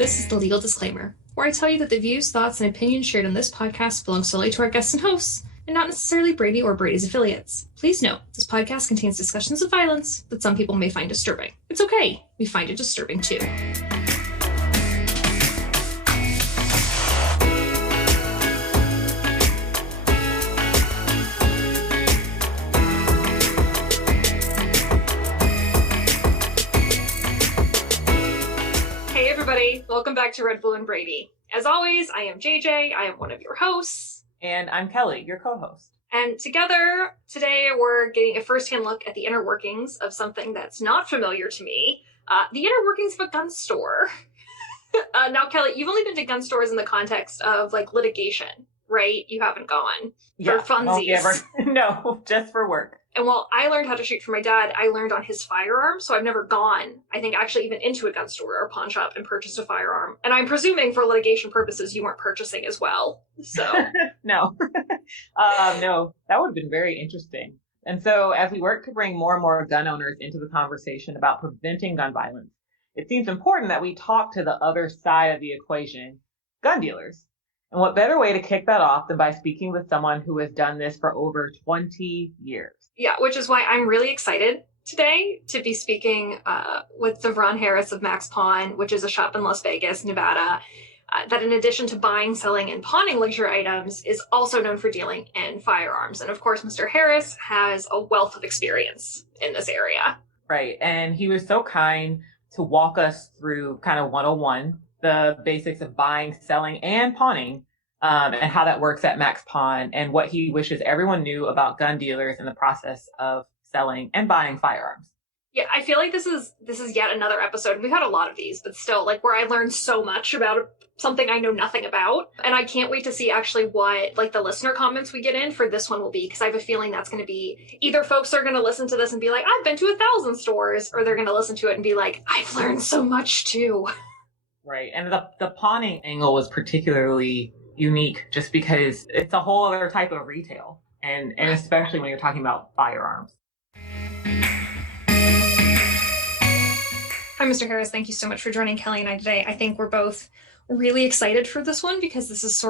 This is the legal disclaimer, where I tell you that the views, thoughts, and opinions shared in this podcast belong solely to our guests and hosts, and not necessarily Brady or Brady's affiliates. Please note, this podcast contains discussions of violence that some people may find disturbing. It's okay. We find it disturbing too. Welcome back to Red Bull and Brady. As always, I am JJ. I am one of your hosts. And I'm Kelly, your co-host. And together, today, we're getting a first-hand look at the inner workings of something that's not familiar to me. The inner workings of a gun store. Now, Kelly, you've only been to gun stores in the context of, litigation, right? You haven't gone for funsies. No, just for work. And while I learned how to shoot from my dad, I learned on his firearm, so I've never gone, I think, actually even into a gun store or pawn shop and purchased a firearm. And I'm presuming for litigation purposes, you weren't purchasing as well, so. No. No, that would have been very interesting. And so as we work to bring more and more gun owners into the conversation about preventing gun violence, it seems important that we talk to the other side of the equation, gun dealers. And what better way to kick that off than by speaking with someone who has done this for over 20 years. Yeah, which is why I'm really excited today to be speaking with Davron Harris of Max Pawn, which is a shop in Las Vegas, Nevada, that in addition to buying, selling, and pawning luxury items, is also known for dealing in firearms. And of course, Mr. Harris has a wealth of experience in this area. Right, and he was so kind to walk us through kind of 101, the basics of buying, selling, and pawning. And how that works at Max Pawn and what he wishes everyone knew about gun dealers in the process of selling and buying firearms. Yeah, I feel like this is yet another episode. We've had a lot of these, but still, where I learned so much about something I know nothing about. And I can't wait to see actually what, the listener comments we get in for this one will be, because I have a feeling that's going to be either folks are going to listen to this and be like, I've been to 1,000 stores, or they're going to listen to it and be like, I've learned so much too. Right. And the pawning angle was particularly unique just because it's a whole other type of retail, and especially when you're talking about firearms. Hi, Mr. Harris. Thank you so much for joining Kelly and I today. I think we're both really excited for this one because this is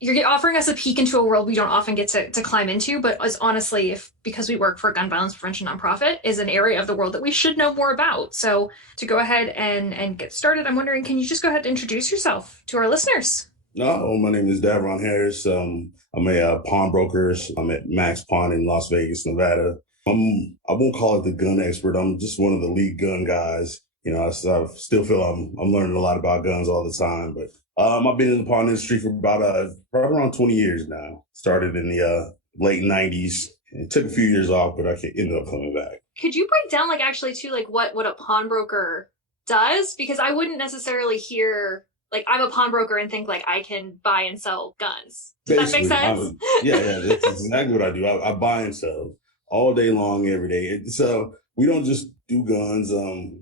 you're offering us a peek into a world we don't often get to climb into, but as honestly, because we work for a gun violence prevention nonprofit, is an area of the world that we should know more about. So to go ahead and get started, I'm wondering, can you just go ahead and introduce yourself to our listeners? No, my name is Davron Harris. I'm a pawnbroker. I'm at Max Pawn in Las Vegas, Nevada. I won't call it the gun expert. I'm just one of the lead gun guys. I still feel I'm learning a lot about guns all the time. But I've been in the pawn industry for about probably around 20 years now. Started in the late 90s. It took a few years off, but I ended up coming back. Could you break down actually too what a pawnbroker does? Because I wouldn't necessarily hear I'm a pawnbroker and think I can buy and sell guns. Does Basically, that make sense? Yeah, that's exactly what I do. I buy and sell all day long, every day. So we don't just do guns.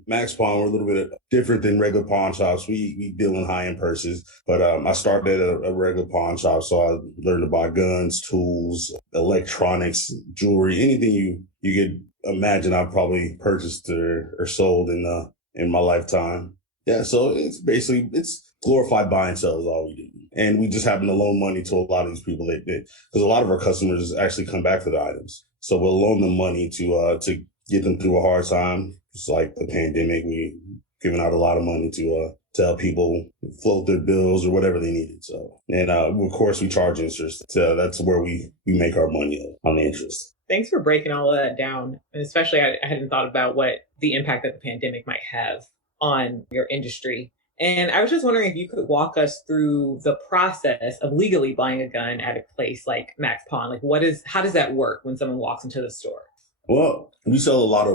Max Pawn, we're a little bit different than regular pawn shops. We deal in high-end purses, but I started at a regular pawn shop, so I learned to buy guns, tools, electronics, jewelry, anything you could imagine. I've probably purchased or sold in my lifetime. Yeah, so it's glorified buy and sell is all we do. And we just happen to loan money to a lot of these people because a lot of our customers actually come back for the items. So we'll loan them money to get them through a hard time. It's like the pandemic, we giving out a lot of money to help people float their bills or whatever they needed. So, and of course we charge interest. So that's where we make our money on the interest. Thanks for breaking all of that down. And especially I hadn't thought about what the impact that the pandemic might have on your industry. And I was just wondering if you could walk us through the process of legally buying a gun at a place like Max Pawn. How does that work when someone walks into the store? Well, we sell a lot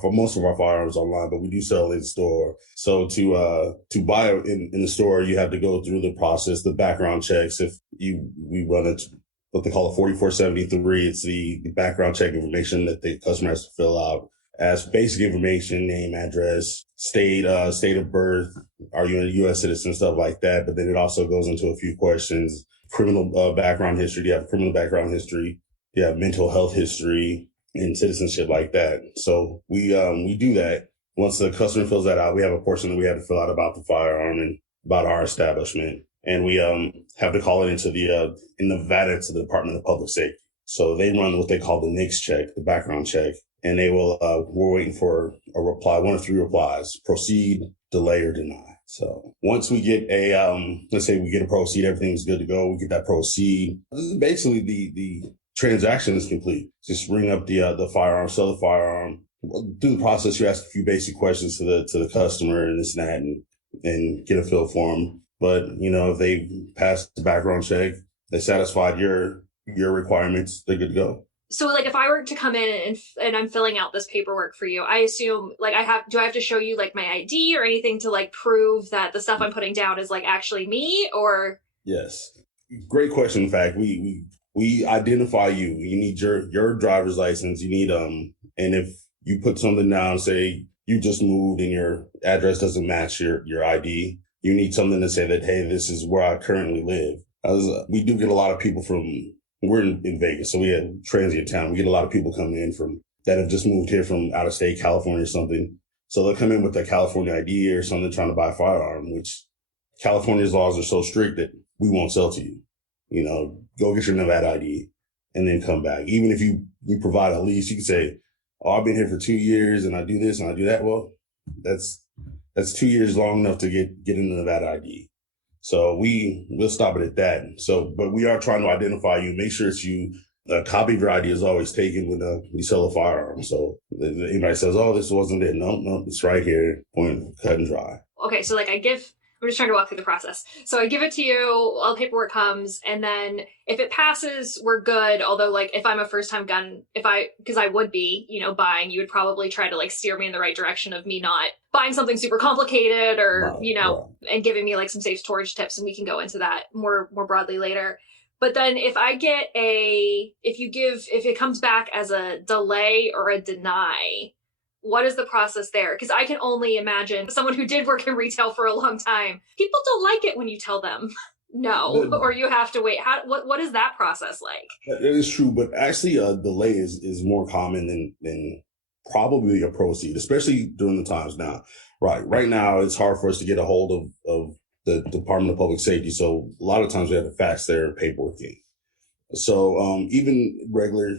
for most of our firearms online, but we do sell in store. So to buy in the store, you have to go through the process, the background checks. We run what they call a 4473. It's the background check information that the customer has to fill out. As basic information, name, address, state of birth, are you a U.S. citizen, stuff like that. But then it also goes into a few questions, criminal background history. Do you have criminal background history? Do you have mental health history and citizenship like that? So we do that. Once the customer fills that out, we have a portion that we have to fill out about the firearm and about our establishment. And we have to call it into in Nevada, to the Department of Public Safety. So they run what they call the NICS check, the background check, and they will, we're waiting for a reply, 1 of 3 replies: proceed, delay, or deny. So once we get let's say we get a proceed, everything's good to go. We get that proceed. Basically, the transaction is complete. Just ring up the firearm, sell the firearm. Through the process, you ask a few basic questions to the customer and this and that, and get a feel for them. But if they pass the background check, they satisfied your requirements, they're good to go. So like if I were to come in and I'm filling out this paperwork for you, I assume like do I have to show you like my ID or anything to like prove that the stuff I'm putting down is like actually me, or? Yes. Great question. In fact, we identify you. You need your driver's license. You need and if you put something down, say you just moved and your address doesn't match your ID, you need something to say that, hey, this is where I currently live. We do get a lot of people we're in Vegas, so we have transient town. We get a lot of people coming in that have just moved here from out of state, California or something. So they'll come in with a California ID or something trying to buy a firearm, which California's laws are so strict that we won't sell to you. Go get your Nevada ID and then come back. Even if you provide a lease, you can say, oh, I've been here for 2 years and I do this and I do that. Well, that's 2 years long enough to get into Nevada ID. So we'll stop it at that. So, but we are trying to identify you, make sure it's you. A copy of your ID is always taken when we sell a firearm. So if anybody says, oh, this wasn't it. No, it's right here. Point, cut and dry. Okay, so like I'm just trying to walk through the process. So I give it to you, all the paperwork comes, and then if it passes, we're good. Although like if I'm a first time gun, because I would be, buying, you would probably try to like steer me in the right direction of me not buying something super complicated or, and giving me like some safe storage tips, and we can go into that more broadly later. But then if it comes back as a delay or a deny, what is the process there? Because I can only imagine someone who did work in retail for a long time. People don't like it when you tell them no, or you have to wait. What is that process like? That is true, but actually a delay is more common than probably a proceed, especially during the times now. Right now, it's hard for us to get a hold of the Department of Public Safety. So a lot of times we have to fax their paperwork in. So even regular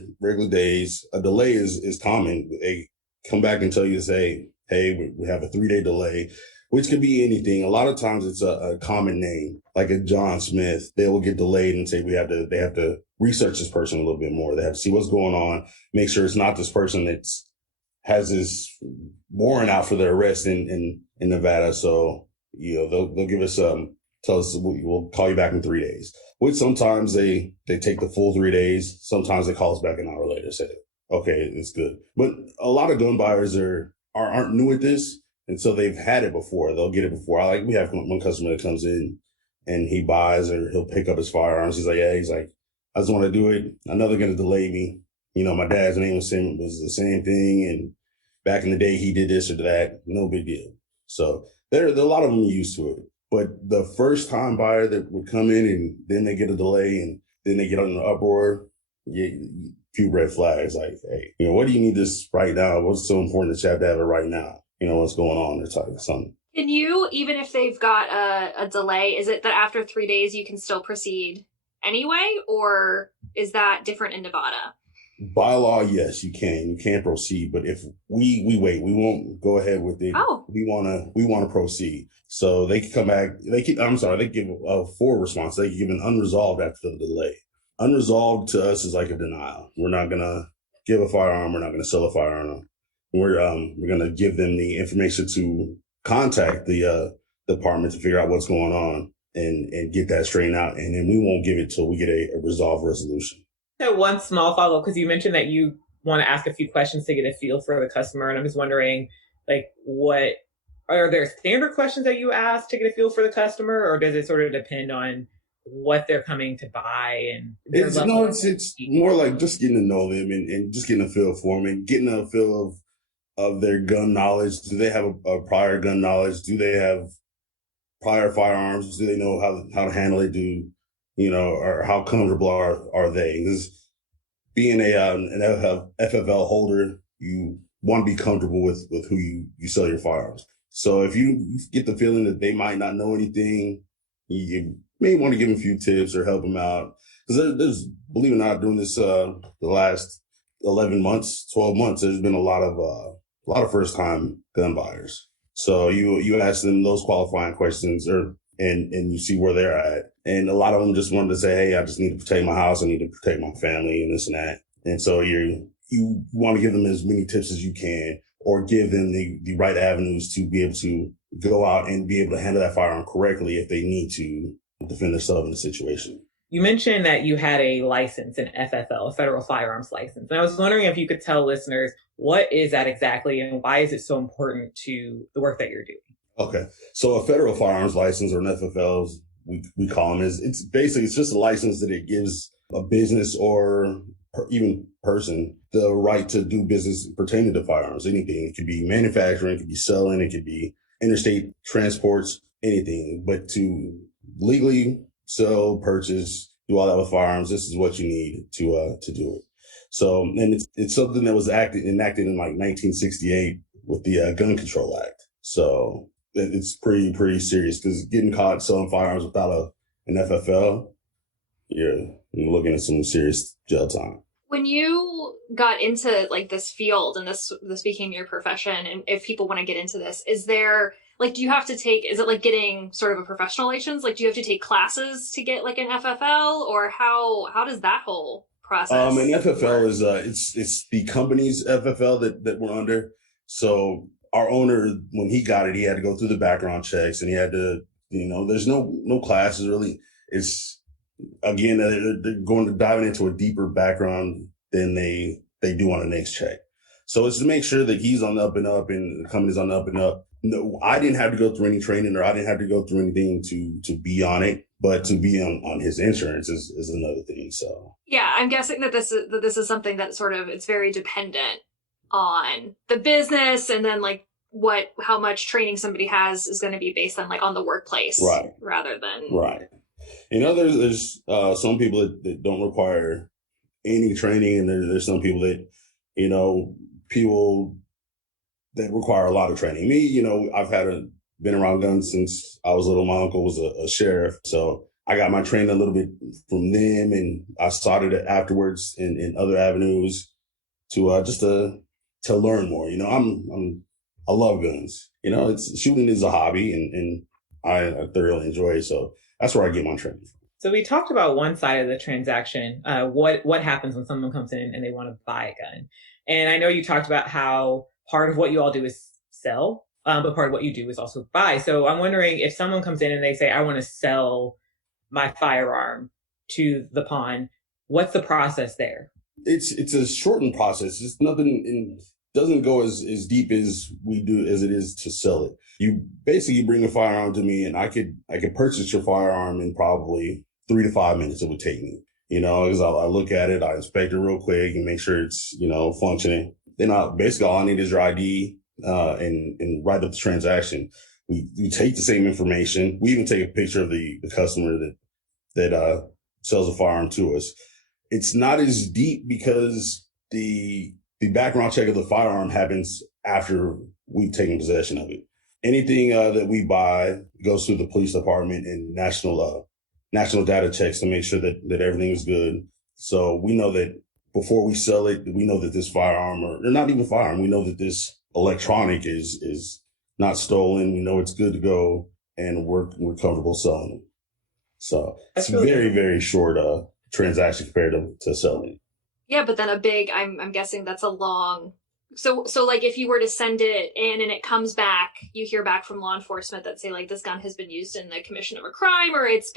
days, a delay is common. They come back and tell you to say, hey, we have a 3-day delay, which could be anything. A lot of times it's a common name, like a John Smith. They will get delayed and say they have to research this person a little bit more. They have to see what's going on, make sure it's not this person has this warrant out for their arrest in Nevada. So, they'll give us tell us we'll call you back in 3 days. Which sometimes they take the full 3 days. Sometimes they call us back an hour later, say, okay, it's good. But a lot of gun buyers aren't new at this, and so they've had it before. They'll get it before. We have one customer that comes in and he buys or he'll pick up his firearms. He's like, I just want to do it. I know they're going to delay me. My dad's name was the same thing, and back in the day he did this or that. No big deal. So there are a lot of them used to it. But the first time buyer that would come in and then they get a delay and then they get on the uproar, few red flags like, hey, what do you need this right now? What's so important that you have to have it right now? What's going on? It's like something. Can you, even if they've got a delay, is it that after 3 days you can still proceed anyway? Or is that different in Nevada? By law, yes, you can. You can proceed. But if we wait, we won't go ahead with it. Oh. We want to proceed. So they can come back. They give a full response. They can give an unresolved after the delay. Unresolved to us is like a denial. We're not going to give a firearm. We're not going to sell a firearm. We're going to give them the information to contact the department to figure out what's going on and get that straightened out. And then we won't give it till we get a resolved resolution. So one small follow-up, because you mentioned that you want to ask a few questions to get a feel for the customer. And I'm just wondering, what are there standard questions that you ask to get a feel for the customer, or does it sort of depend on what they're coming to buy? And it's more like just getting to know them and just getting a feel for them and getting a feel of their gun knowledge. Do they have a prior gun knowledge? Do they have prior firearms? Do they know how to handle it? Or how comfortable are they? Because being an FFL holder, you want to be comfortable with who you sell your firearms. So if you get the feeling that they might not know anything, you may want to give them a few tips or help them out. Because there's, believe it or not, during this the last 11 months, 12 months, there's been a lot of first time gun buyers. So you ask them those qualifying questions, and you see where they're at. And a lot of them just wanted to say, hey, I just need to protect my house. I need to protect my family and this and that. And so you want to give them as many tips as you can, or give them the right avenues to be able to go out and be able to handle that firearm correctly if they need to defend themselves in the situation. You mentioned that you had a license, an FFL, a federal firearms license. And I was wondering if you could tell listeners, what is that exactly and why is it so important to the work that you're doing? Okay. So a federal firearms license, or an FFL, we call them, it's just a license that it gives a business or even person the right to do business pertaining to firearms. Anything. It could be manufacturing, it could be selling, it could be interstate transports, anything. But to legally sell, purchase, do all that with firearms, this is what you need to do it. So, and it's something that was enacted in like 1968 with the Gun Control Act. So it's pretty serious, because getting caught selling firearms without an FFL, you're looking at some serious jail time. When you got into like this field and this became your profession, and if people want to get into this, is there like, do you have to is it like getting sort of a professional license? Like, do you have to take classes to get like an FFL, or how does that whole process? An FFL is it's the company's FFL that we're under. So our owner, when he got it, he had to go through the background checks, and he had to, there's no classes really. It's, again, they're going to dive into a deeper background than they do on the next check. So it's to make sure that he's on the up and up and the company's on the up and up. No, I didn't have to go through any training, or I didn't have to go through anything to be on it, but to be on his insurance is another thing. So yeah, I'm guessing that this is something that sort of, it's very dependent on the business, and then like how much training somebody has is going to be based on like on the workplace, right, rather than right. There's some people that don't require any training, and there's some people that, people that require a lot of training. Me, I've been around guns since I was little. My uncle was a sheriff, so I got my training a little bit from them, and I started it afterwards in other avenues to just to learn more. I love guns. Shooting is a hobby, and I thoroughly enjoy it. So that's where I get my training from. So we talked about one side of the transaction, what happens when someone comes in and they want to buy a gun. And I know you talked about how part of what you all do is sell, but part of what you do is also buy. So I'm wondering, if someone comes in and they say, I want to sell my firearm to the pawn, what's the process there? It's a shortened process. It's nothing doesn't go as deep as we do as it is to sell it. You basically bring a firearm to me, and I could purchase your firearm in probably 3 to 5 minutes. It would take me, because I look at it, I inspect it real quick and make sure it's, functioning. Then basically all I need is your ID, and write up the transaction. We take the same information. We even take a picture of the customer that sells a firearm to us. It's not as deep because the background check of the firearm happens after we've taken possession of it. Anything that we buy goes through the police department and national data checks to make sure that everything is good. So we know that before we sell it, we know that this firearm, or not even firearm, we know that this electronic is not stolen. We know it's good to go, and we're comfortable selling it. So it's really very, very short transaction compared to selling. Yeah, but then I'm guessing that's a long. So like if you were to send it in and it comes back, you hear back from law enforcement that say like this gun has been used in the commission of a crime, or it's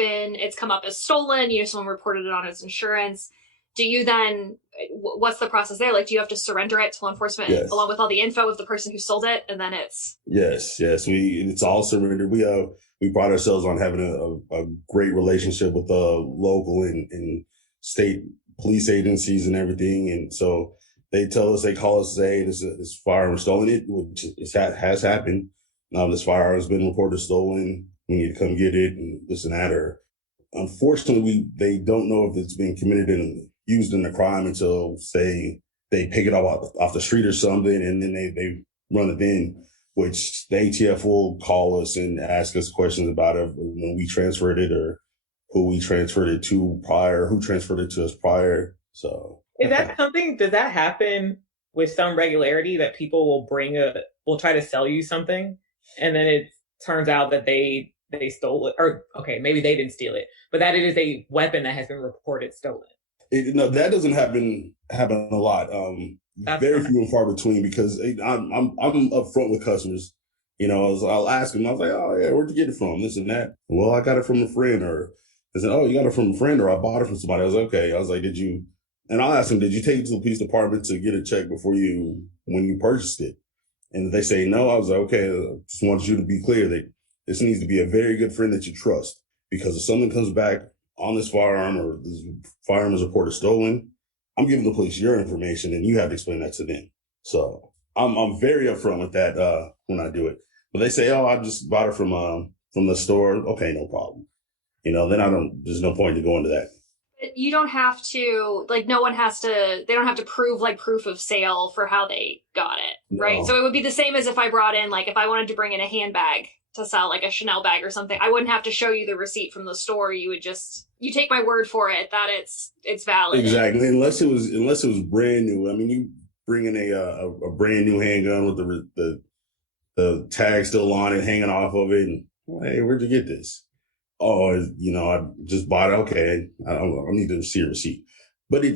come up as stolen, someone reported it on its insurance. Do you then, what's the process there? Like, do you have to surrender it to law enforcement along with all the info of the person who sold it, and then it's? Yes. It's all surrendered. We pride ourselves on having a great relationship with local and state police agencies and everything. And so they call us, say, this firearm was stolen. Which has happened. Now this firearm has been reported stolen. We need to come get it, and this and that. Or unfortunately, they don't know if it's been committed and used in a crime until, say, they pick it up off the street or something, and then they run it in, which the ATF will call us and ask us questions about it when we transferred it or who we transferred it to prior, who transferred it to us prior. So is that something, does that happen with some regularity that people will try to sell you something and then it turns out that they stole it, or okay, maybe they didn't steal it, but that it is a weapon that has been reported stolen? No, that doesn't happen a lot. That's Very nice. few and far between because I'm upfront with customers. I'll ask them. I was like, oh yeah, where'd you get it from? This and that. Well, I got it from a friend, or they said, oh, you got it from a friend, or I bought it from somebody. I was like, okay. I was like, did you? And I'll ask them, did you take it to the police department to get a check when you purchased it? And if they say no, I was like, okay, I just want you to be clear that this needs to be a very good friend that you trust, because if something comes back on this firearm or this firearm is reported stolen, I'm giving the police your information and you have to explain that to them. So I'm very upfront with that when I do it. But they say, oh, I just bought it from the store. Okay, no problem. Then there's no point to go into that. You don't have to, like, no one has to, they don't have to prove like proof of sale for how they got it, right? No. So it would be the same as if I brought in, like, if I wanted to bring in a handbag to sell, like a Chanel bag or something, I wouldn't have to show you the receipt from the store. You would just, you take my word for it that it's valid. Exactly. Unless it was brand new. I mean, you bring in a brand new handgun with the tag still on it, hanging off of it, and hey, where'd you get this? Oh, I just bought it. Okay, I need to see a receipt. But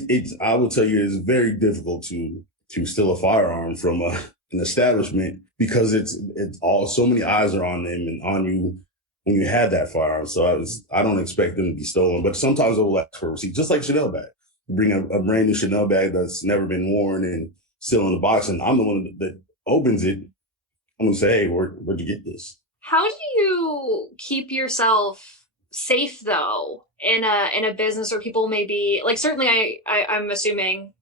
I will tell you, it's very difficult to steal a firearm from an establishment because it's all, so many eyes are on them and on you when you had that firearm. So I don't expect them to be stolen, but sometimes I will ask for a receipt, just like Chanel bag. You bring a brand new Chanel bag that's never been worn and still in the box, and I'm the one that opens it. I'm gonna say, hey, where'd you get this? How do you keep yourself safe though in a business where people may be like, certainly I'm assuming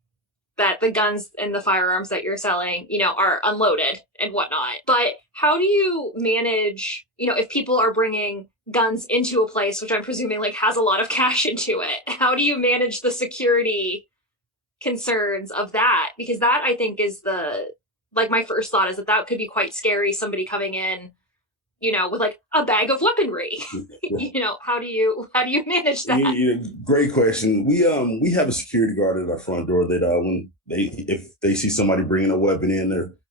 that the guns and the firearms that you're selling, are unloaded and whatnot. But how do you manage, if people are bringing guns into a place, which I'm presuming like has a lot of cash into it, how do you manage the security concerns of that? Because that, I think, is my first thought is that could be quite scary. Somebody coming in, with like a bag of weaponry. How do you manage that? Great question. We have a security guard at our front door that if they see somebody bringing a weapon in,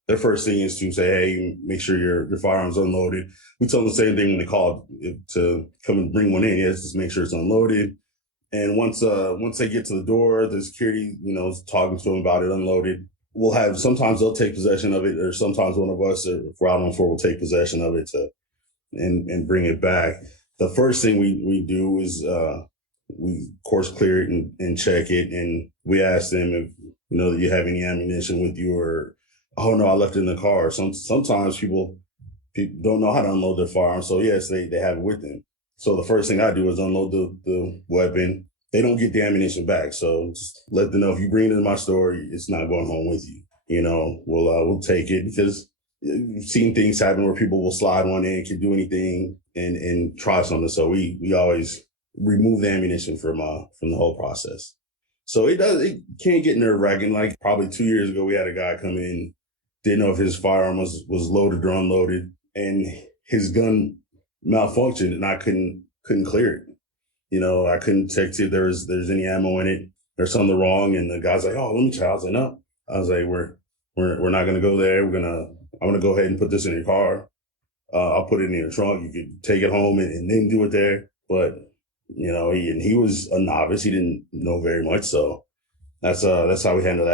their first thing is to say, hey, make sure your firearm's unloaded. We tell them the same thing when they call to come and bring one in. Yes, just make sure it's unloaded. And once they get to the door, the security, is talking to them about it unloaded. Sometimes they'll take possession of it, or sometimes one of us, if we're out on foot, will take possession of it and bring it back. The first thing we do is we course clear it and check it, and we ask them if you have any ammunition with you, or oh no, I left it in the car. Sometimes people don't know how to unload their firearm, so yes, they have it with them. So the first thing I do is unload the weapon. They don't get the ammunition back, so just let them know if you bring it into my store, it's not going home with you. We'll take it, because we've seen things happen where people will slide one in, can do anything, and try something. So we always remove the ammunition from the whole process. So it can get nerve wracking. Like probably 2 years ago, we had a guy come in, didn't know if his firearm was loaded or unloaded, and his gun malfunctioned, and I couldn't clear it. I couldn't check see if there's any ammo in it. There's something wrong, and the guy's like, "Oh, let me try." I was like, "No." I was like, "We're not gonna go there. I'm gonna go ahead and put this in your car. I'll put it in your trunk. You could take it home and then do it there." But he was a novice. He didn't know very much, so that's how we handle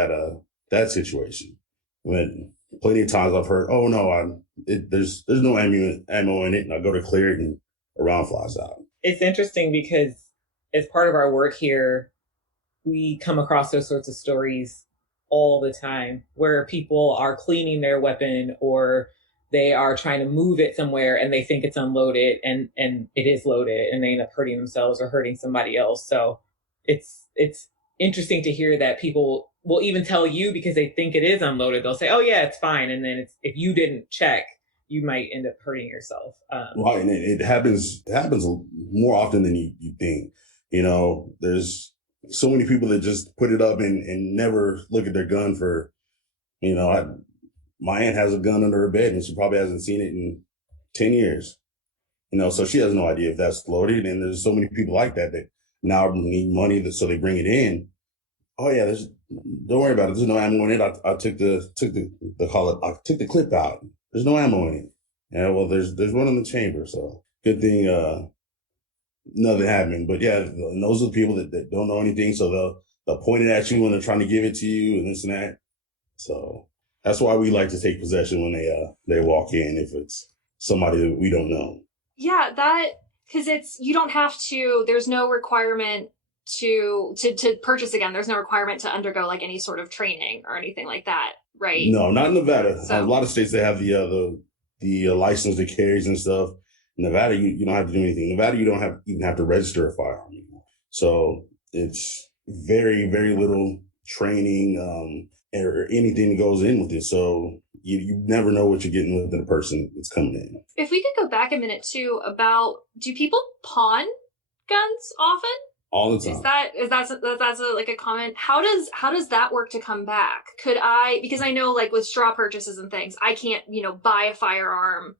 that situation. When plenty of times I've heard, "Oh no, there's no ammo in it," and I go to clear it, and a round flies out. It's interesting because as part of our work here, we come across those sorts of stories all the time where people are cleaning their weapon, or they are trying to move it somewhere and they think it's unloaded and it is loaded, and they end up hurting themselves or hurting somebody else. So it's interesting to hear that people will even tell you, because they think it is unloaded, they'll say, "Oh yeah, it's fine." And then if you didn't check, you might end up hurting yourself. Right. And it happens more often than you think. So many people that just put it up and never look at their gun for, you know, my aunt has a gun under her bed and she probably hasn't seen it in 10 years. You know, so she has no idea if that's loaded. And there's so many people like that that now need money, so they bring it in. Oh yeah, don't worry about it. There's no ammo in it. I took I took the clip out. There's no ammo in it. Yeah, well, there's one in the chamber, so good thing nothing happened. But yeah, and those are the people that don't know anything, so they'll point it at you when they're trying to give it to you and this and that. So that's why we like to take possession when they walk in, if it's somebody that we don't know. Yeah, because you don't have to, there's no requirement to purchase a gun. There's no requirement to undergo like any sort of training or anything like that, right? No, not in Nevada. So, a lot of states, they have the license that carries and stuff. In Nevada, you don't have to do anything. Nevada, you don't even have to register a firearm anymore. So it's very, very little training or anything that goes in with it. So you never know what you're getting with the person that's coming in. If we could go back a minute too about, do people pawn guns often? All the time. Is that like a comment? How does that work to come back? Because I know like with straw purchases and things, I can't, buy a firearm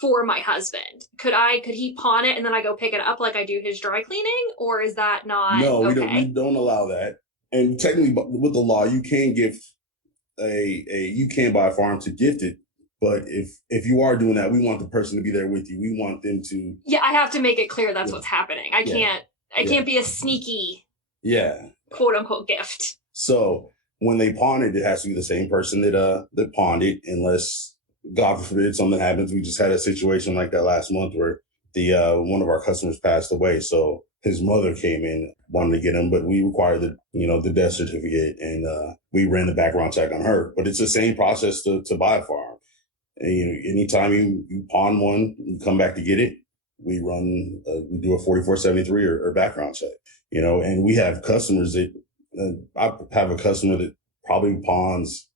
for my husband. Could he pawn it and then I go pick it up like I do his dry cleaning? Or is that not No, okay? we don't allow that. And technically with the law, you can gift you can buy a firearm to gift it. But if you are doing that, we want the person to be there with you. We want them to. Yeah, I have to make it clear that's what's happening. I can't be a sneaky, quote unquote gift. So when they pawn it, it has to be the same person that pawned it, unless God forbid something happens. We just had a situation like that last month where one of our customers passed away. So his mother came in, wanted to get him, but we required the death certificate, and we ran the background check on her. But it's the same process to buy a firearm. And, anytime you pawn one, you come back to get it, we do a 4473 or background check, and we have customers that, I have a customer that probably pawns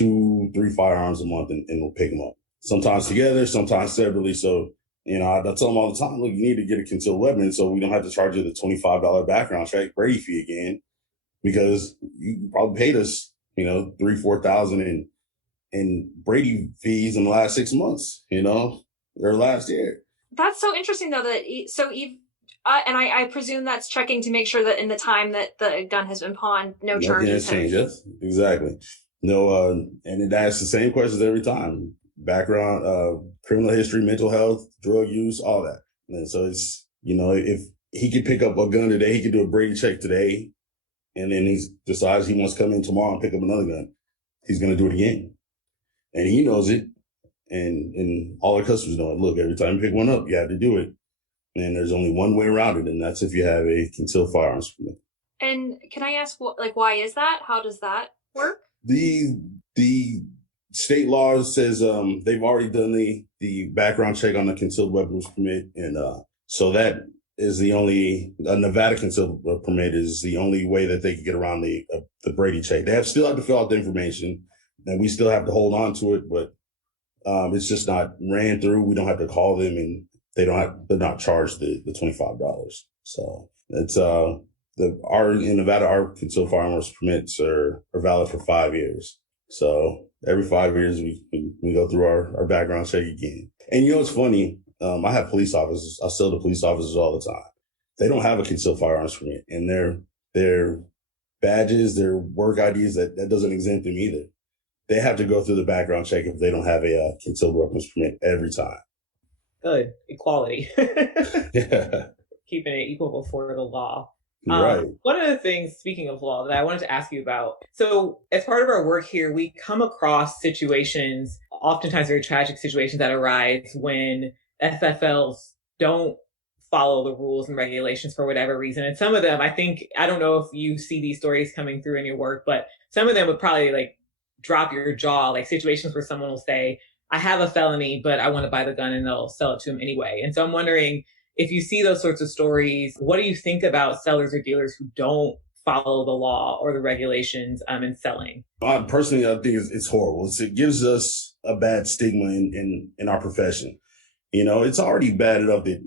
2-3 firearms a month and will pick them up. Sometimes together, sometimes separately. So, I tell them all the time, look, you need to get a concealed weapon so we don't have to charge you the $25 background check Brady fee again, because you probably paid us, $3,000-4,000 in Brady fees in the last 6 months, or last year. That's so interesting, though. And I presume that's checking to make sure that in the time that the gun has been pawned, no charges have changed. Yes, exactly. No, and it asks the same questions every time: background, criminal history, mental health, drug use, all that. And so it's, if he could pick up a gun today, he could do a Brady check today, and then he decides he wants to come in tomorrow and pick up another gun, he's going to do it again. And he knows it, and all our customers know it. Look, every time you pick one up, you have to do it. And there's only one way around it, and that's if you have a concealed firearms permit. And can I ask, why is that? How does that work? The state law says they've already done the background check on the concealed weapons permit, and so that is a Nevada concealed permit is the only way that they can get around the Brady check. They still have to fill out the information, and we still have to hold on to it, but it's just not ran through. We don't have to call them, and they're not charged the $25. So it's in Nevada, our concealed firearms permits are valid for 5 years. So every 5 years we go through our background check again. And it's funny, I have police officers. I sell to police officers all the time. They don't have a concealed firearms permit, and their badges, their work IDs, that doesn't exempt them either. They have to go through the background check if they don't have a concealed weapons permit every time. Good. Equality. Yeah. Keeping it equal before the law. Right. One of the things, speaking of law, that I wanted to ask you about. So as part of our work here, we come across situations, oftentimes very tragic situations that arise when FFLs don't follow the rules and regulations for whatever reason. And some of them, I don't know if you see these stories coming through in your work, but some of them would probably drop your jaw, like situations where someone will say, I have a felony, but I want to buy the gun, and they'll sell it to them anyway. And so I'm wondering, if you see those sorts of stories, what do you think about sellers or dealers who don't follow the law or the regulations in selling? Personally, I think it's horrible. It gives us a bad stigma in our profession. It's already bad enough that,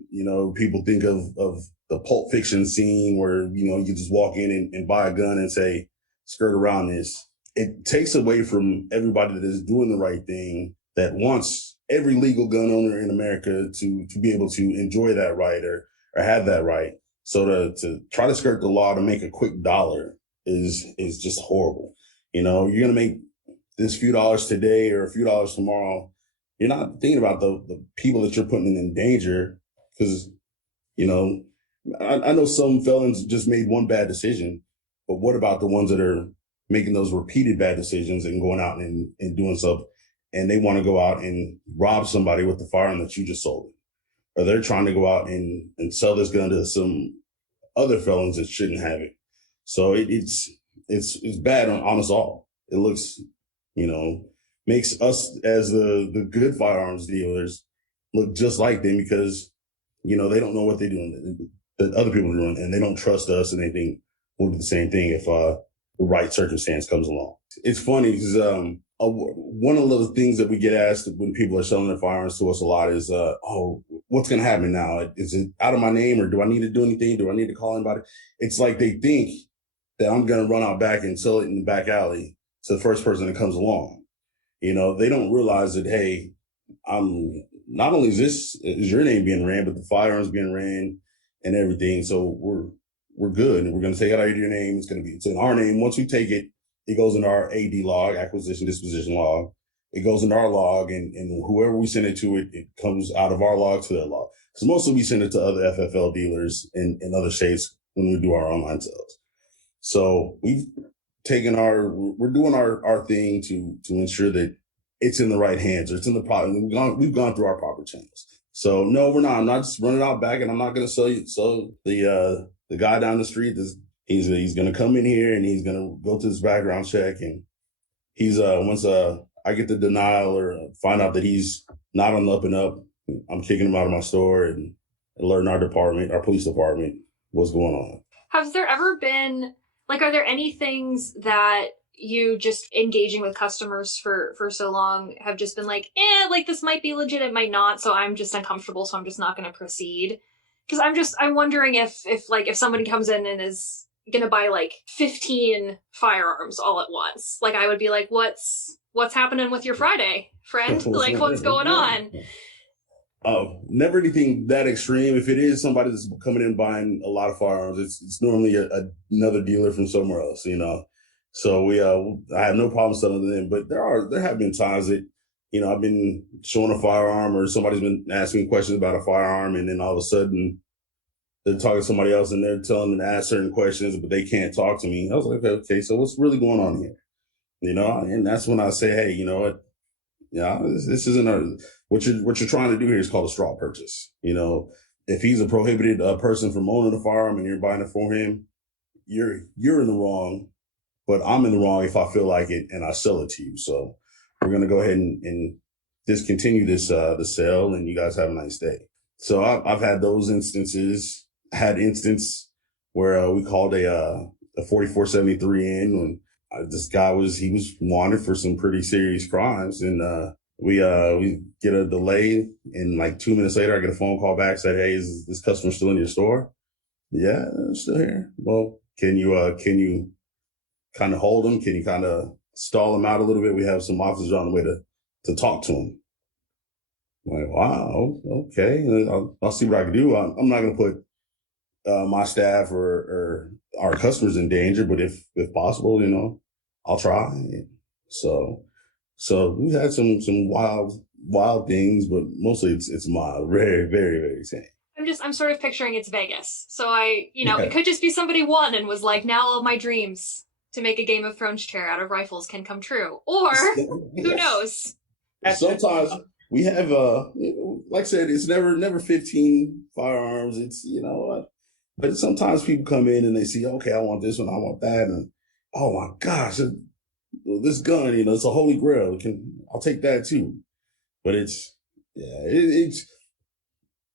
people think of the Pulp Fiction scene where, you can just walk in and buy a gun and say, skirt around this. It takes away from everybody that is doing the right thing, that wants every legal gun owner in America to be able to enjoy that right, or have that right. So to try to skirt the law to make a quick dollar is just horrible. You're going to make this few dollars today or a few dollars tomorrow. You're not thinking about the people that you're putting in danger, because, I know some felons just made one bad decision, but what about the ones that are making those repeated bad decisions and going out and doing stuff, and they want to go out and rob somebody with the firearm that you just sold, or they're trying to go out and sell this gun to some other felons that shouldn't have it. So it's bad on us all. It looks, makes us as the good firearms dealers look just like them, because, they don't know what they're doing, that other people are doing, and they don't trust us, and they think we'll do the same thing if the right circumstance comes along. It's funny because one of the things that we get asked when people are selling their firearms to us a lot is, oh, what's going to happen now? Is it out of my name, or do I need to do anything? Do I need to call anybody? It's like they think that I'm going to run out back and sell it in the back alley to the first person that comes along. They don't realize that, hey, I'm not only is your name being ran, but the firearms being ran and everything. So we're good. And we're going to take it out of your name. It's in our name. Once we take it, it goes into our AD log, acquisition disposition log. It goes into our log, and whoever we send it to, it comes out of our log to their log. Because mostly we send it to other FFL dealers in other states when we do our online sales. So we're doing our thing to ensure that it's in the right hands, or it's in the proper. We've gone through our proper channels. So no, we're not. I'm not just running out back, and I'm not going to sell the guy down the street. He's going to come in here, and he's going to go to his background check, and he's once I get the denial or find out that he's not on the up and up, I'm kicking him out of my store and alerting our police department, what's going on. Has there ever been, are there any things that you just engaging with customers for so long have just been this might be legit, it might not, so I'm just uncomfortable, so I'm just not going to proceed? Because I'm wondering if somebody comes in and is gonna buy 15 firearms all at once, I would be like, what's happening with your Friday, friend? What's going on? Oh, never anything that extreme. If it is somebody that's coming in buying a lot of firearms, it's normally another dealer from somewhere else, So I have no problem selling to them. But there have been times that, I've been showing a firearm, or somebody's been asking questions about a firearm, and then all of a sudden they're talking to somebody else and they're telling them to ask certain questions, but they can't talk to me. I was like, okay, so what's really going on here? And that's when I say, hey, you know what? Yeah, this isn't what you're trying to do here is called a straw purchase. If he's a prohibited person from owning a firearm and you're buying it for him, you're in the wrong, but I'm in the wrong if I feel like it and I sell it to you. So we're going to go ahead and discontinue the sale, and you guys have a nice day. So I've had those instances. Had instance where we called a 4473 in when this guy was wanted for some pretty serious crimes, and we get a delay, and 2 minutes later I get a phone call back, said, hey, is this customer still in your store? Yeah, I'm still here. Well, can you kind of hold him? Can you kind of stall him out a little bit? We have some officers on the way to talk to him. I'm like, wow, okay. I'll see what I can do. I'm not going to put my staff or our customers in danger, but if possible, I'll try. So we've had some wild things, but mostly it's mild, very, very, very sane. I'm sort of picturing it's Vegas. So it could just be somebody won and was like, now all of my dreams to make a Game of Thrones chair out of rifles can come true. Or who knows? Sometimes we have, like I said, it's never 15 firearms. It's, but sometimes people come in and they see, okay, I want this one, I want that. And oh my gosh, this gun, it's a holy grail. I'll take that too. But it's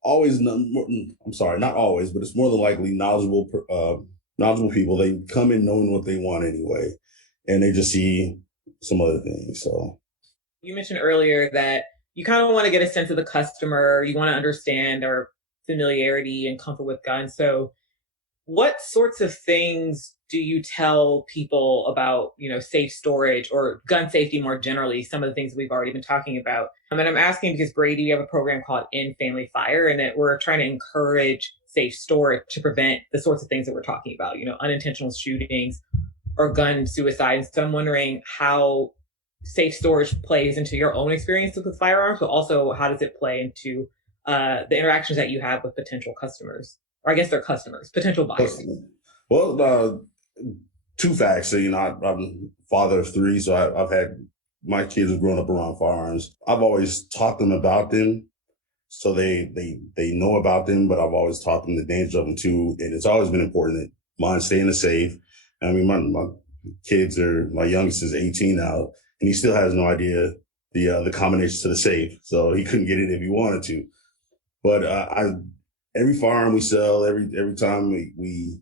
always, I'm sorry, not always, but it's more than likely knowledgeable people. They come in knowing what they want anyway, and they just see some other things. So you mentioned earlier that you kind of want to get a sense of the customer. You want to understand their familiarity and comfort with guns. So what sorts of things do you tell people about, safe storage or gun safety more generally? Some of the things we've already been talking about. And I'm asking because Brady, we have a program called In Family Fire, and that we're trying to encourage safe storage to prevent the sorts of things that we're talking about, unintentional shootings or gun suicide. So I'm wondering how safe storage plays into your own experiences with firearms, but also how does it play into the interactions that you have with potential customers, or I guess they're customers, potential buyers. Well, two facts. So, I'm a father of three, so I've had my kids have grown up around firearms. I've always taught them about them, so they know about them, but I've always taught them the danger of them too. And it's always been important that mine stay in the safe. I mean, my youngest is 18 now, and he still has no idea the combinations to the safe, so he couldn't get it if he wanted to. But every firearm we sell, every time we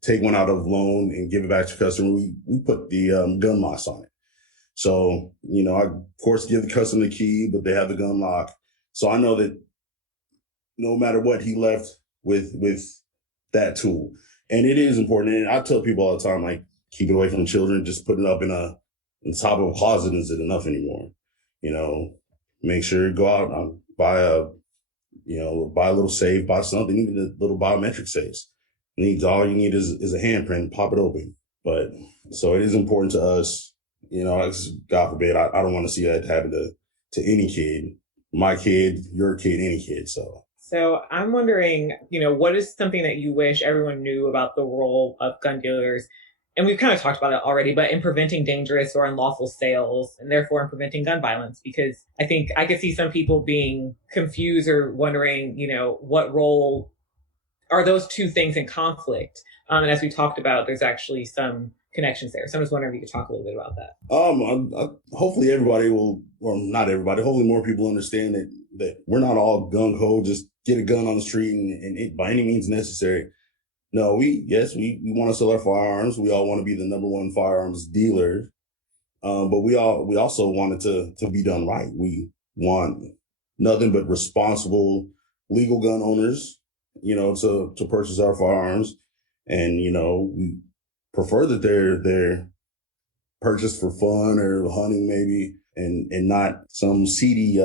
take one out of loan and give it back to the customer, we put the gun locks on it. So, I of course give the customer the key, but they have the gun lock. So I know that no matter what, he left with that tool. And it is important. And I tell people all the time, like, keep it away from children. Just put it up in the top of a closet isn't enough anymore. Make sure you go out and buy a little safe, buy something, even the little biometric safes. All you need is a handprint, pop it open. But so it is important to us, God forbid, I don't want to see that happen to any kid, my kid, your kid, any kid. So I'm wondering, what is something that you wish everyone knew about the role of gun dealers? And we've kind of talked about it already, but in preventing dangerous or unlawful sales, and therefore in preventing gun violence, because I think I could see some people being confused or wondering, what role are those two things in conflict? And as we talked about, there's actually some connections there. So I'm just wondering if you could talk a little bit about that. Hopefully everybody will, or not everybody, hopefully more people understand that we're not all gung-ho, just get a gun on the street and it by any means necessary. No, we want to sell our firearms. We all want to be the number one firearms dealer. But we also want it to be done right. We want nothing but responsible, legal gun owners, to purchase our firearms. And, we prefer that they're purchased for fun or hunting maybe, and not some seedy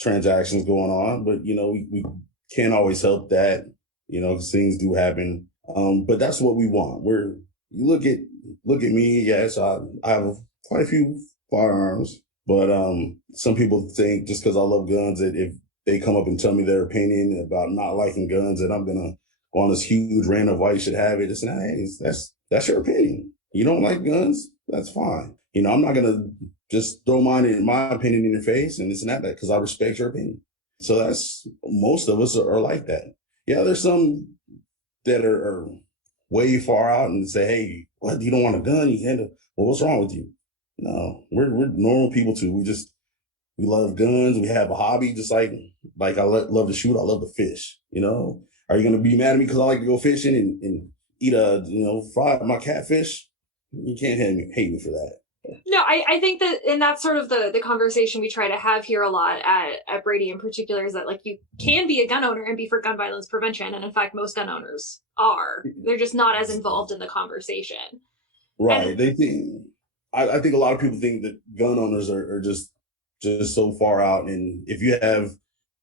transactions going on. But, we can't always help that, because things do happen. But that's what we want. You look at me, yes, I have quite a few firearms, but some people think just because I love guns that if they come up and tell me their opinion about not liking guns, that I'm gonna go on this huge rant of why you should have it. It's not, hey, that's your opinion. You don't like guns, that's fine. I'm not gonna just throw my opinion in your face and this and that because I respect your opinion. So that's, most of us are like that. Yeah, there's some that are way far out and say, hey, what, you don't want a gun? You can't. Well, what's wrong with you? No, we're normal people too. We love guns. We have a hobby, just like I love to shoot. I love to fish. Are you going to be mad at me because I like to go fishing and eat fry my catfish? You can't hate me for that. No, I think that, and that's sort of the conversation we try to have here a lot at Brady in particular, is that like you can be a gun owner and be for gun violence prevention. And in fact, most gun owners are. They're just not as involved in the conversation. Right. I think a lot of people think that gun owners are just so far out. And if you have,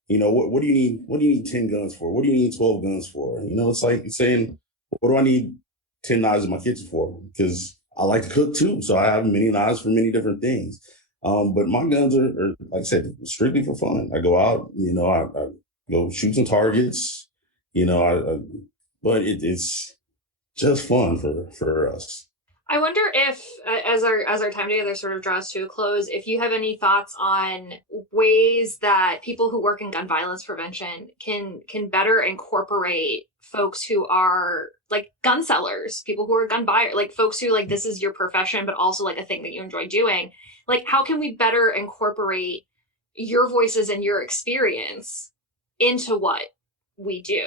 what do you need? What do you need 10 guns for? What do you need 12 guns for? It's like saying, what do I need 10 knives in my kitchen for? Because I like to cook too, so I have many knives for many different things. But my guns are, like I said, strictly for fun. I go out, I go shoot some targets, but it's just fun for us. I wonder if, as our time together sort of draws to a close, if you have any thoughts on ways that people who work in gun violence prevention can better incorporate folks who are like gun sellers, people who are gun buyers, like folks who like this is your profession, but also like a thing that you enjoy doing. Like, how can we better incorporate your voices and your experience into what we do?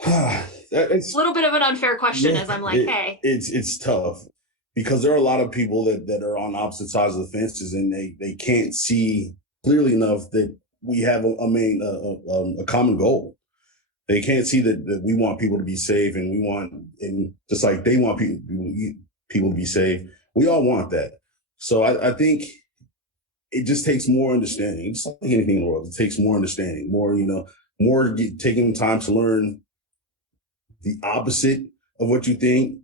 It's a little bit of an unfair question, as I'm like, hey. It's tough because there are a lot of people that are on opposite sides of the fences and they can't see clearly enough that we have a common goal. They can't see that we want people to be safe, and just like they want people to be safe, we all want that. So I think it just takes more understanding. It's like anything in the world. It takes more understanding, taking time to learn the opposite of what you think,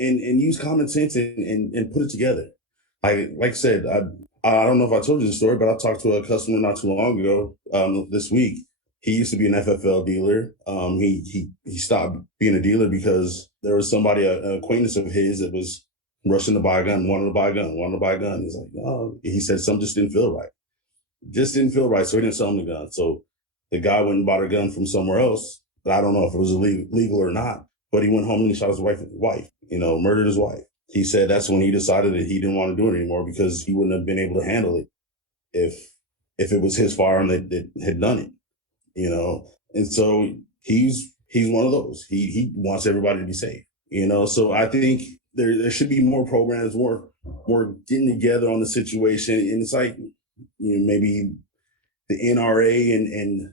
and use common sense and put it together. Like I said, I don't know if I told you the story, but I talked to a customer not too long ago, this week. He used to be an FFL dealer. He stopped being a dealer because there was somebody, an acquaintance of his, that was rushing to buy a gun, wanted to buy a gun. He's like, oh, he said something just didn't feel right. Just didn't feel right, so he didn't sell him the gun. So the guy went and bought a gun from somewhere else. But I don't know if it was illegal or not. But he went home and he shot his wife, murdered his wife. He said that's when he decided that he didn't want to do it anymore because he wouldn't have been able to handle it if it was his firearm that had done it. And so he's one of those. He wants everybody to be safe. So I think there should be more programs, more getting together on the situation. And it's like, maybe the NRA and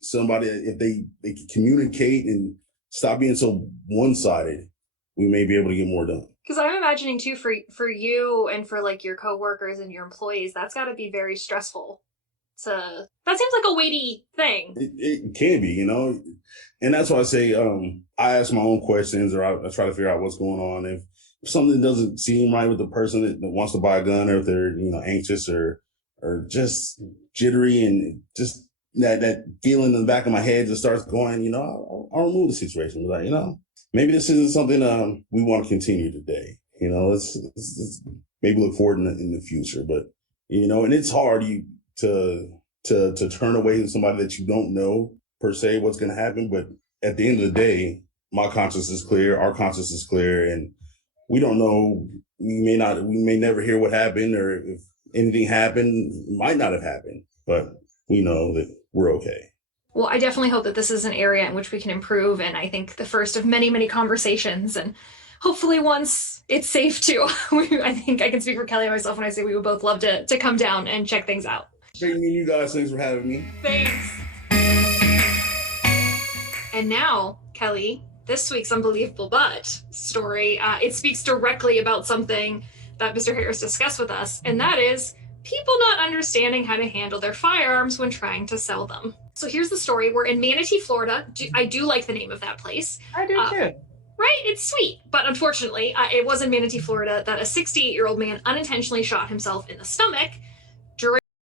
somebody, if they can communicate and stop being so one-sided, we may be able to get more done. Because I'm imagining too, for you and for like your coworkers and your employees, that's got to be very stressful. That seems like a weighty thing. It can be, and that's why I say I ask my own questions, or I try to figure out what's going on. If something doesn't seem right with the person that wants to buy a gun, or if they're anxious or just jittery, and just that feeling in the back of my head just starts going, I'll remove the situation. Like, maybe this isn't something we want to continue today. Let's maybe look forward in the future. But and it's hard to turn away from somebody that you don't know per se what's going to happen. But at the end of the day, my conscience is clear. Our conscience is clear, and we don't know. We may never hear what happened, or if anything happened, it might not have happened. But we know that we're okay. Well, I definitely hope that this is an area in which we can improve. And I think the first of many, many conversations, and hopefully once it's safe too. I think I can speak for Kelly and myself when I say we would both love to come down and check things out. Great meeting you guys. Thanks for having me. Thanks. And now, Kelly, this week's Unbelievable But story, it speaks directly about something that Mr. Harris discussed with us, and that is people not understanding how to handle their firearms when trying to sell them. So here's the story. We're in Manatee, Florida. I do like the name of that place. I do too. Right? It's sweet. But unfortunately, it was in Manatee, Florida that a 68-year-old man unintentionally shot himself in the stomach